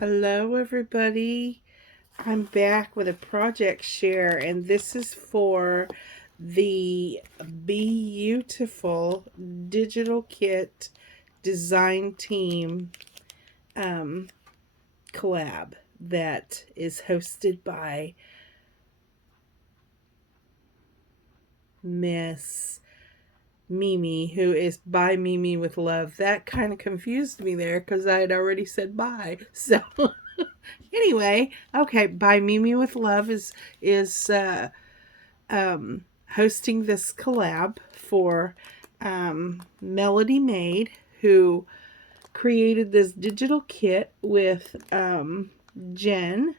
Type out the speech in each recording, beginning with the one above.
Hello everybody, I'm back with a project share, and this is for the Bee Utiful digital kit design team collab that is hosted by Miss Mimi, who is By Mimi with Love. That kind of confused me there because I had already said bye. So anyway, okay, By Mimi with Love is hosting this collab for melodimade, who created this digital kit with Jen,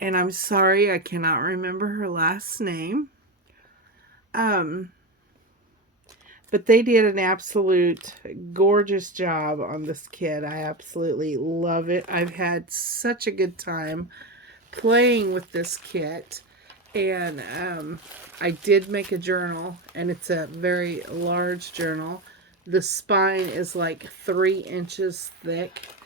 and I'm sorry I cannot remember her last name. But they did an absolute gorgeous job on this kit. I absolutely love it. I've had such a good time playing with this kit. And I did make a journal, and it's a very large journal. The spine is like 3 inches thick.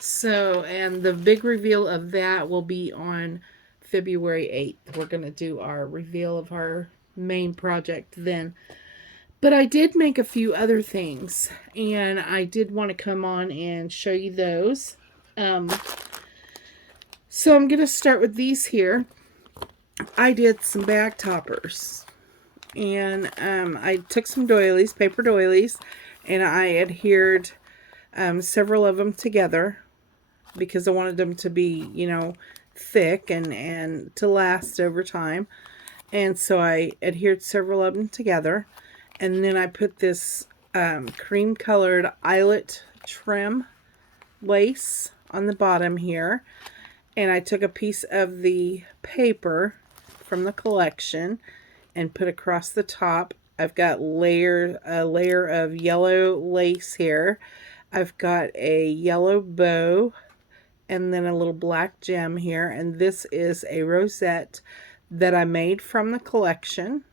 So, and the big reveal of that will be on February 8th. We're going to do our reveal of our main project then. But I did make a few other things, and I did want to come on and show you those. So I'm going to start with these here. I did some bag toppers, and I took some doilies, paper doilies, and I adhered several of them together because I wanted them to be, thick and to last over time. And so I adhered several of them together. And then I put this cream colored eyelet trim lace on the bottom here. And I took a piece of the paper from the collection and put across the top. I've got a layer of yellow lace here. I've got a yellow bow and then a little black gem here. And this is a rosette that I made from the collection.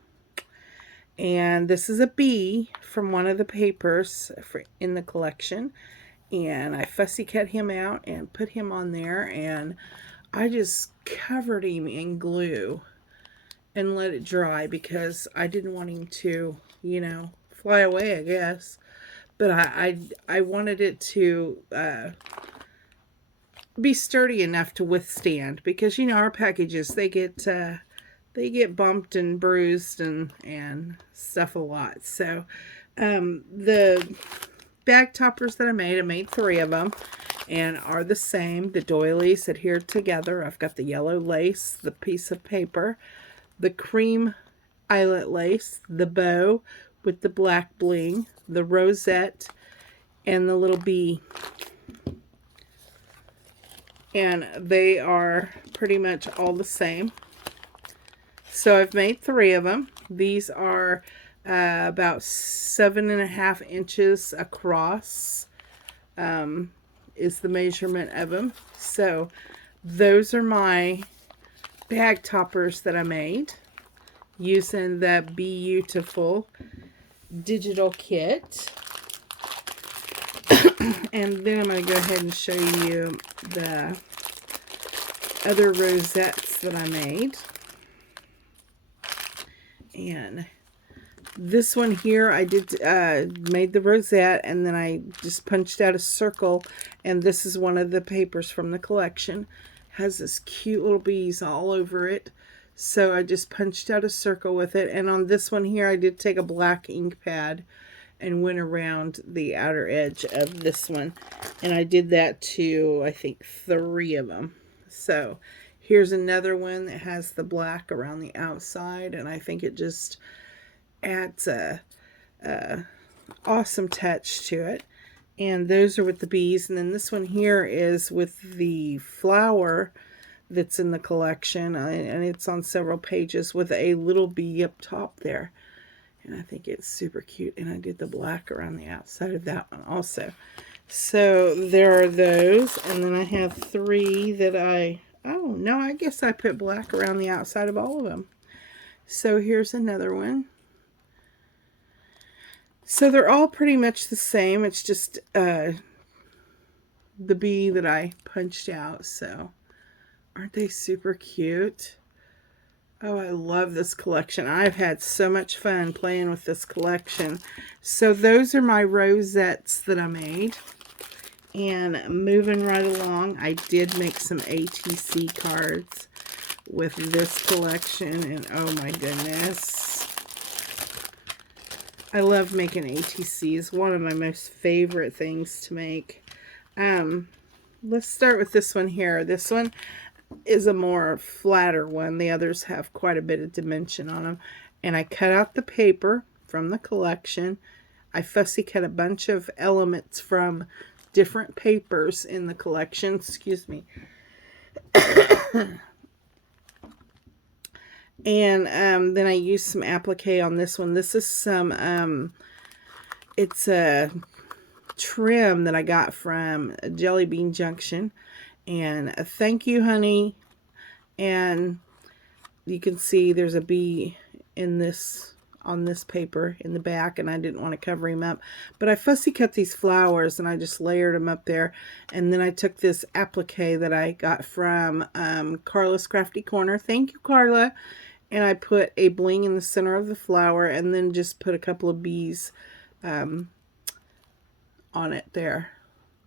And this is a bee from one of the papers in the collection. And I fussy cut him out and put him on there. And I just covered him in glue and let it dry because I didn't want him to, fly away, I guess. But I wanted it to be sturdy enough to withstand, because, our packages, they get bumped and bruised and stuff a lot. So the bag toppers that I made 3 of them, and are the same. The doilies adhered together. I've got the yellow lace, the piece of paper, the cream eyelet lace, the bow with the black bling, the rosette, and the little bee. And they are pretty much all the same. So I've made 3 of them. These are about 7.5 inches across is the measurement of them. So those are my bag toppers that I made using the Bee Utiful digital kit. And then I'm going to go ahead and show you the other rosettes that I made. And this one here, I did made the rosette, and then I just punched out a circle, and this is one of the papers from the collection. It has this cute little bees all over it, so I just punched out a circle with it. And on this one here, I did take a black ink pad and went around the outer edge of this one, and I did that to, I think, 3 of them. So here's another one that has the black around the outside, and I think it just adds a awesome touch to it. And those are with the bees. And then this one here is with the flower that's in the collection, and it's on several pages with a little bee up top there. And I think it's super cute. And I did the black around the outside of that one also. So there are those. And then I have 3 that oh no, I guess I put black around the outside of all of them. So here's another one. So they're all pretty much the same. It's just the bee that I punched out. So aren't they super cute? Oh, I love this collection. I've had so much fun playing with this collection. So those are my rosettes that I made. And moving right along, I did make some ATC cards with this collection. And oh my goodness. I love making ATCs. One of my most favorite things to make. Let's start with this one here. This one is a more flatter one. The others have quite a bit of dimension on them. And I cut out the paper from the collection. I fussy cut a bunch of elements from different papers in the collection. Excuse me. And then I used some applique on this one. This is some, it's a trim that I got from Jelly Bean Junction. And thank you, honey. And you can see there's a bee in this, on this paper in the back, and I didn't want to cover him up. But I fussy cut these flowers and I just layered them up there. And then I took this applique that I got from Carla's Crafty Corner. Thank you, Carla. And I put a bling in the center of the flower and then just put a couple of bees on it there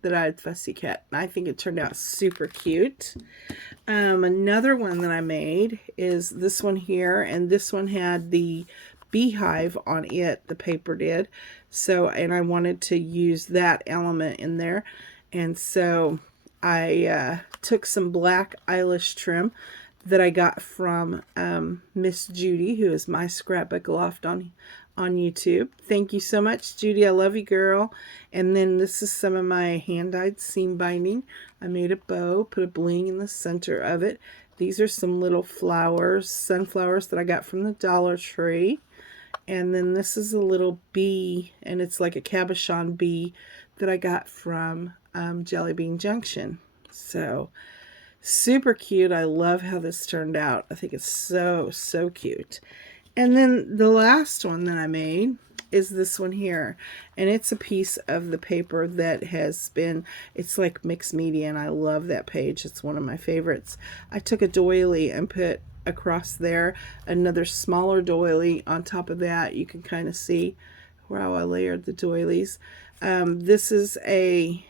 that I had fussy cut. And I think it turned out super cute. Another one that I made is this one here, and this one had the beehive on it, the paper did. So, and I wanted to use that element in there. And so I took some black eyelash trim that I got from Miss Judy, who is my scrapbook loft on YouTube. Thank you so much, Judy. I love you, girl. And then this is some of my hand-dyed seam binding. I made a bow, put a bling in the center of it. These are some little flowers, sunflowers that I got from the Dollar Tree. And then this is a little bee, and it's like a cabochon bee that I got from Jelly Bean Junction. So super cute. I love how this turned out. I think it's so, so cute. And then the last one that I made is this one here. And it's a piece of the paper that has been, it's like mixed media, and I love that page. It's one of my favorites. I took a doily and put across there another smaller doily on top of that. You can kind of see how I layered the doilies. This is a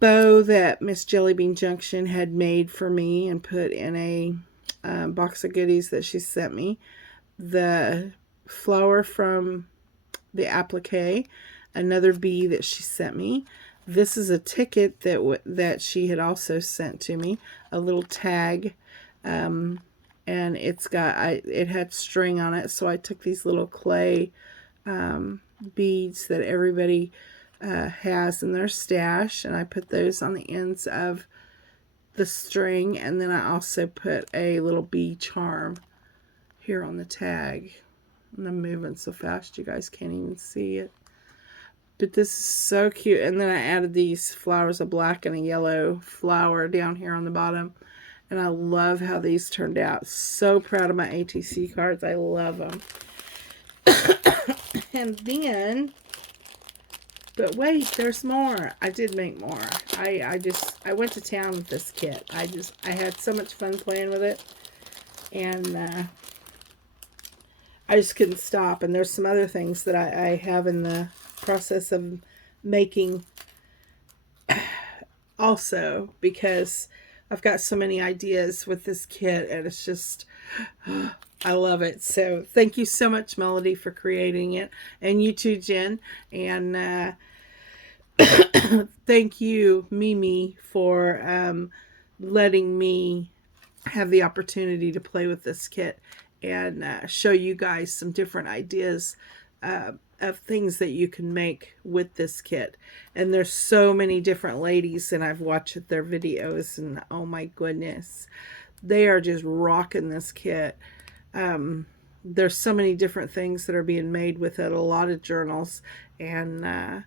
bow that Miss Jellybean Junction had made for me and put in a box of goodies that she sent me. The flower from the applique, another bee that she sent me. This is a ticket that she had also sent to me, a little tag, and it's got, it had string on it, so I took these little clay beads that everybody has in their stash, and I put those on the ends of the string, and then I also put a little bee charm here on the tag. And I'm moving so fast you guys can't even see it. But this is so cute. And then I added these flowers, a black and a yellow flower down here on the bottom. And I love how these turned out. So proud of my ATC cards. I love them. And then, but wait, there's more. I did make more. I went to town with this kit. I had so much fun playing with it. And I just couldn't stop. And there's some other things that I have in the process of making also, because I've got so many ideas with this kit, and it's just, I love it. So thank you so much, Melody, for creating it, and you too, Jen. And thank you, Mimi, for letting me have the opportunity to play with this kit and show you guys some different ideas of things that you can make with this kit. And there's so many different ladies, and I've watched their videos, and oh my goodness, they are just rocking this kit. There's so many different things that are being made with it, a lot of journals, and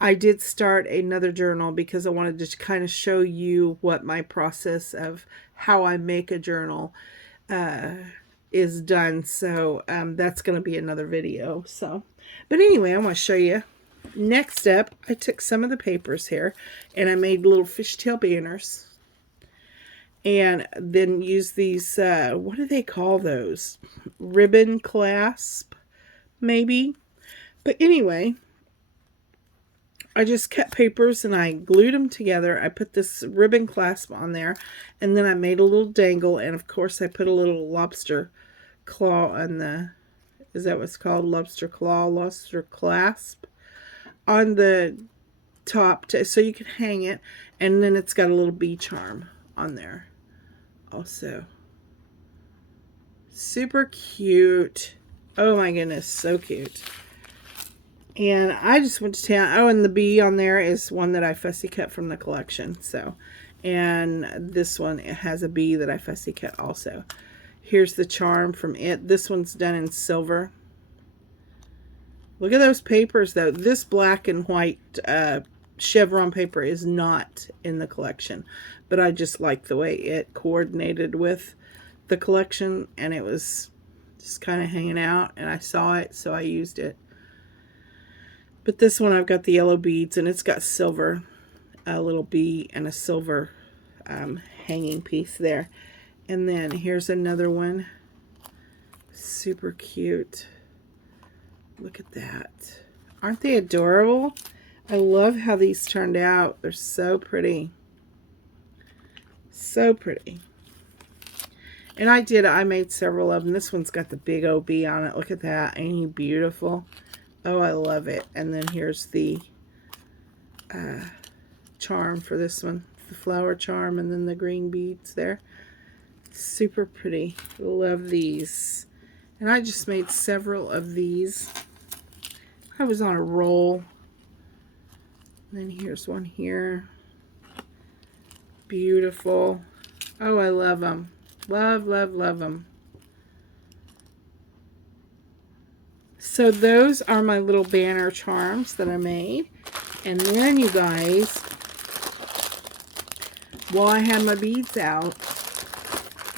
I did start another journal because I wanted to kind of show you what my process of how I make a journal is done. So that's going to be another video. So, but anyway, I want to show you Next up, I took some of the papers here and I made little fishtail banners. And then use these, what do they call those? Ribbon clasp, maybe? But anyway, I just cut papers and I glued them together. I put this ribbon clasp on there. And then I made a little dangle. And of course, I put a little lobster claw on the, is that what's called? Lobster claw, lobster clasp on the top so you can hang it. And then it's got a little bee charm on there also. Super cute. Oh my goodness, so cute. And I just went to town. Oh, and the bee on there is one that I fussy cut from the collection. So, and this one, it has a bee that I fussy cut also. Here's the charm from it. This one's done in silver. Look at those papers though. This black and white chevron paper is not in the collection, but I just like the way it coordinated with the collection, and it was just kind of hanging out, and I saw it, so I used it. But this one, I've got the yellow beads, and it's got silver, a little bee, and a silver hanging piece there. And then here's another one. Super cute. Look at that. Aren't they adorable? I love how these turned out. They're so pretty. So pretty. And I made several of them. This one's got the big OB on it. Look at that. Ain't he beautiful? Oh, I love it. And then here's the charm for this one. The flower charm and then the green beads there. Super pretty. Love these. And I just made several of these. I was on a roll. And then here's one here. Beautiful. Oh, I love them. Love, love, love them. So those are my little banner charms that I made. And then, you guys, while I had my beads out,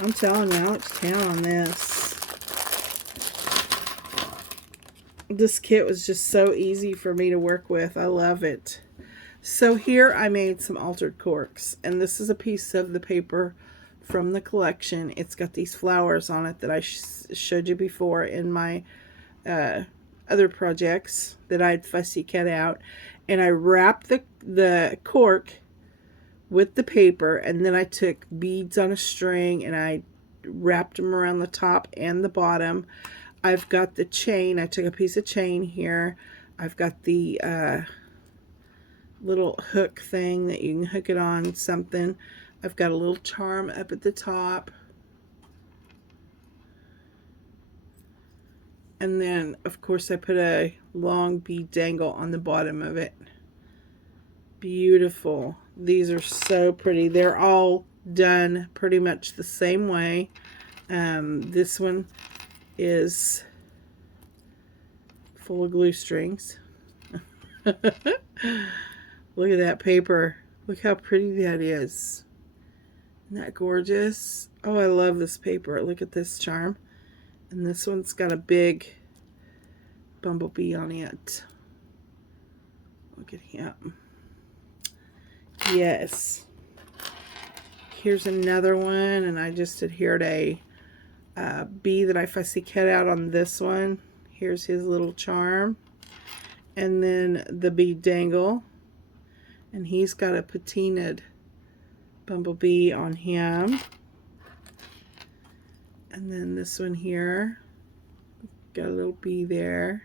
I'm telling you, I went to town on this. This kit was just so easy for me to work with. I love it. So here I made some altered corks. And this is a piece of the paper from the collection. It's got these flowers on it that I showed you before in my other projects that I'd fussy cut out. And I wrapped the cork with the paper, and then I took beads on a string and I wrapped them around the top and the bottom. I've got the chain. I took a piece of chain here. I've got the little hook thing that you can hook it on something. I've got a little charm up at the top. And then, of course, I put a long bead dangle on the bottom of it. Beautiful. These are so pretty. They're all done pretty much the same way. This one is full of glue strings. Look at that paper. Look how pretty that is. Isn't that gorgeous? Oh, I love this paper. Look at this charm. And this one's got a big bumblebee on it. Look at him. Yes. Here's another one, and I just adhered a bee that I fussy cut out on this one. Here's his little charm. And then the bead dangle. And he's got a patinaed bumblebee on him. And then this one here, got a little bee there.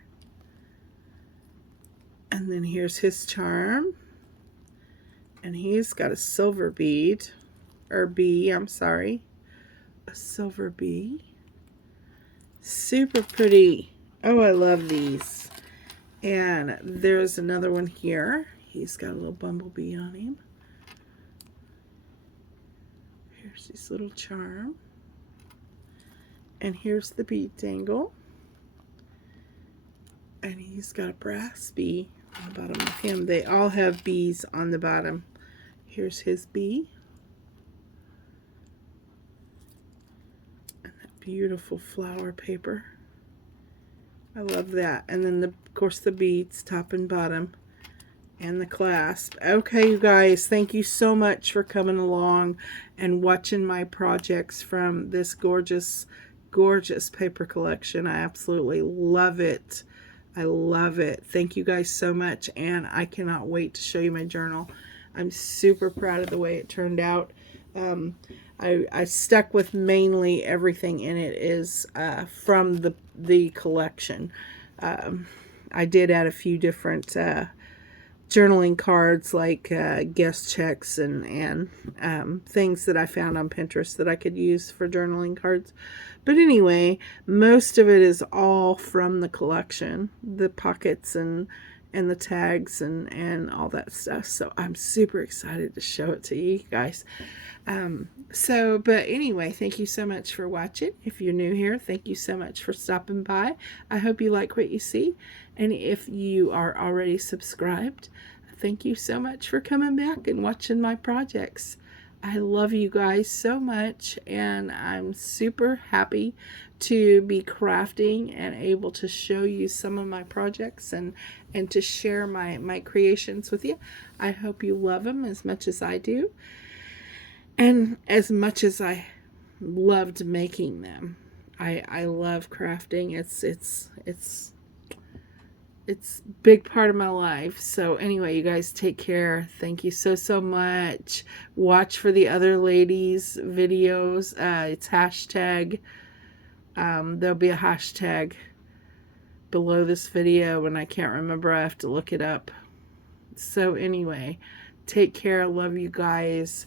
And then here's his charm. And he's got a silver bead, or bee, I'm sorry. A silver bee. Super pretty. Oh, I love these. And there's another one here. He's got a little bumblebee on him. Here's his little charm. And here's the bead dangle. And he's got a brass bee on the bottom of him. They all have bees on the bottom. Here's his bee. And that beautiful flower paper. I love that. And then, of course, the beads, top and bottom. and the clasp. Okay, you guys, thank you so much for coming along and watching my projects from this gorgeous, gorgeous paper collection. I absolutely love it. I love it. Thank you guys so much, and I cannot wait to show you my journal. I'm super proud of the way it turned out. I stuck with mainly everything in it is from the collection. I did add a few different journaling cards, like guest checks and things that I found on Pinterest that I could use for journaling cards. But anyway, most of it is all from the collection, the pockets and the tags and all that stuff. So I'm super excited to show it to you guys. But anyway, thank you so much for watching. If you're new here, thank you so much for stopping by. I hope you like what you see. And if you are already subscribed, thank you so much for coming back and watching my projects. I love you guys so much, and I'm super happy to be crafting and able to show you some of my projects and to share my creations with you. I hope you love them as much as I do, and as much as I loved making them. I love crafting. It's a big part of my life. So anyway, you guys take care. Thank you so much. Watch for the other ladies' videos. It's hashtag. There'll be a hashtag below this video, and I can't remember. I have to look it up. So anyway, take care. Love you guys.